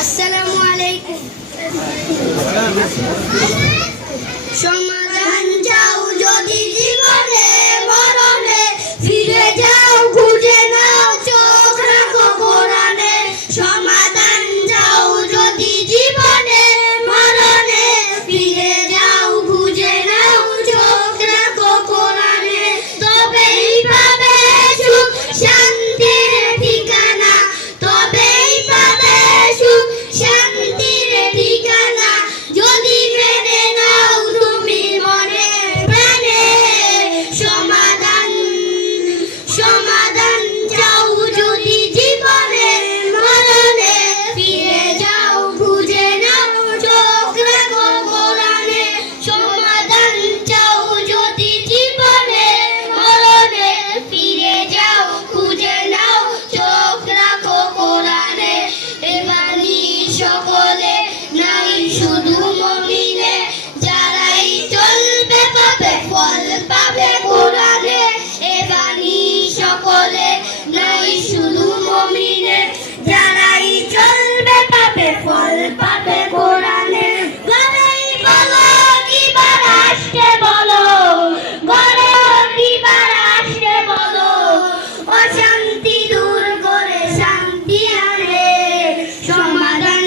আসসালামু আলাইকুম। সমাধান চাও যদি জীবনে মরণে, ফিরে যাও খুঁজে নাও চোখ রাখো কোরআনে। সমাধান চাও যদি জীবনে মরণে, ফিরে যাও খুঁজে নাও চোখ রাখো কোরআনে। তবেই পাবে সুখ শান্তির ঠিকানা, তবেই পাবে সুখ শান্তির ঠিকানা। যদি মেনে নাও তুমি মনে প্রাণে, সমাধান সমাধান চাও যদি জীবনে মরণে, ফিরে যাও খুঁজে নাও চোখ রাখো কোরআনে। সমাধান চাও যদি জীবনে মরণে, ফিরে যাও খুঁজে নাও চোখ রাখো কোরআনে। এবানি সকলে নাই শুধু মুমিনে, যারাই চলবে পাবে ফল পাবে কোরআনে। এবানি সকলে নাই শুধু মুমিনে, যারাই চলবে পাবে ফল পাবে কোরআনে। ঘরেই বলো কিবার আসতে বলো, ঘরে কিবার আসতে বলো, অশান্তি দূর করে শান্তি আনে। সমাধান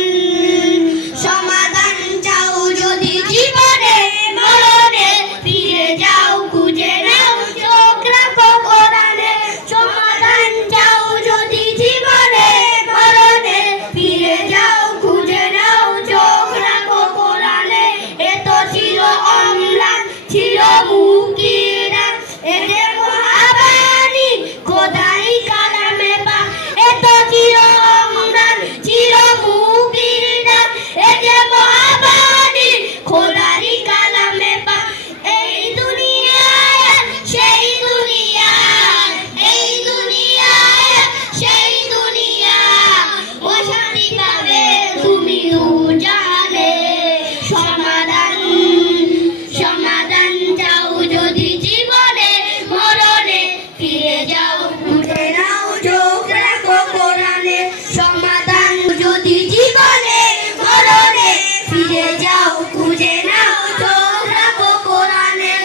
সমাধান চাও যদি জীবনে মরণে, ফিরে যাও খুঁজে নাও চোখ রাখো কোরআনে। সমাধান চাও যদি জীবনে মরণে, ফিরে যাও খুঁজে নাও চোখ রাখো কোরআনে। এত ছিল অম্লান ছিল মুকিরা, এতে মহাবাণী খোদাই কালামে পা। এত ছিল অম্লান ছিল মুকিরা, এতে মহাবাণী খোদাই কালামে পা। এই দুনিয়ায় সেই দুনিয়ায়, এই দুনিয়ায় সেই দুনিয়া, অশান্তি পাবে তুমি জানে। সমাধান সমাধান চাও যদি জীবনে মরণে, ফিরে যাও খুঁজে নাও চোখ রাখো কোরআনে। সমাধান যদি জীবনে মরণে, ফিরে যাও খুঁজে নাও চোখ রাখো কোরআনে।